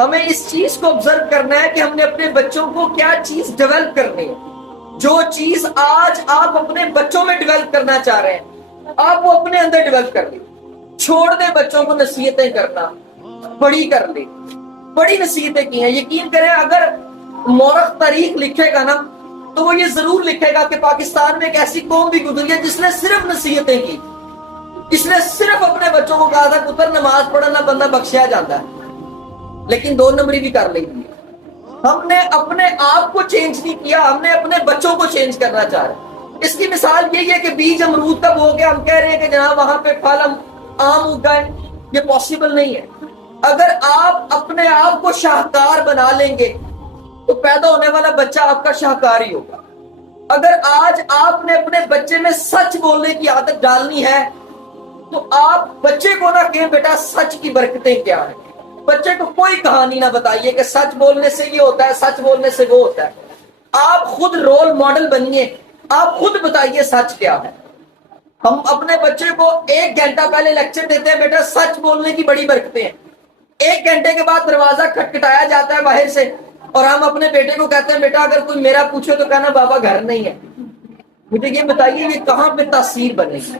ہمیں اس چیز کو آبزرو کرنا ہے کہ ہم نے اپنے بچوں کو کیا چیز ڈیولپ کرنی ہے. جو چیز آج آپ اپنے بچوں میں ڈیولپ کرنا چاہ رہے ہیں آپ وہ اپنے اندر ڈیولپ کر لیں. چھوڑ دیں بچوں کو نصیحتیں کرنا، بڑی کر لیں. بڑی نصیحتیں کی ہیں. یقین کریں اگر مورخ تاریخ لکھے گا نا تو وہ یہ ضرور لکھے گا کہ پاکستان میں ایک ایسی قوم بھی گزری ہے جس نے صرف نصیحتیں کی. اس نے صرف اپنے بچوں کو کہا تھا پتر نماز پڑھنا بندہ بخشیا جاتا ہے، لیکن 2 نمبری بھی کر لی. ہم نے اپنے آپ کو چینج نہیں کیا، ہم نے اپنے بچوں کو چینج کرنا چاہ رہے ہیں. اس کی مثال یہی ہے کہ بیج امرود کا بو گیا، ہم کہہ رہے ہیں کہ جناب وہاں پہ پھل آم اگائیں. یہ پاسبل نہیں ہے. اگر آپ اپنے آپ کو شاہکار بنا لیں گے تو پیدا ہونے والا بچہ آپ کا شاہکار ہی ہوگا. اگر آج آپ نے اپنے بچے میں سچ بولنے کی عادت ڈالنی ہے تو آپ بچے کو نہ کہیں بیٹا سچ کی برکتیں کیا ہیں. بچے کو کوئی کہانی نہ بتائیے کہ سچ بولنے سے یہ ہوتا ہے، سچ بولنے سے وہ ہوتا ہے. آپ خود رول ماڈل بنیے، آپ خود بتائیے سچ کیا ہے. ہم اپنے بچے کو 1 گھنٹہ پہلے لیکچر دیتے ہیں بیٹا سچ بولنے کی بڑی برکتیں ہیں. 1 گھنٹے کے بعد دروازہ کھٹکھٹایا جاتا ہے باہر سے اور ہم اپنے بیٹے کو کہتے ہیں بیٹا اگر کوئی میرا پوچھے تو کہنا بابا گھر نہیں ہے. مجھے یہ بتائیے یہ کہاں پہ تاثیر بنے گی؟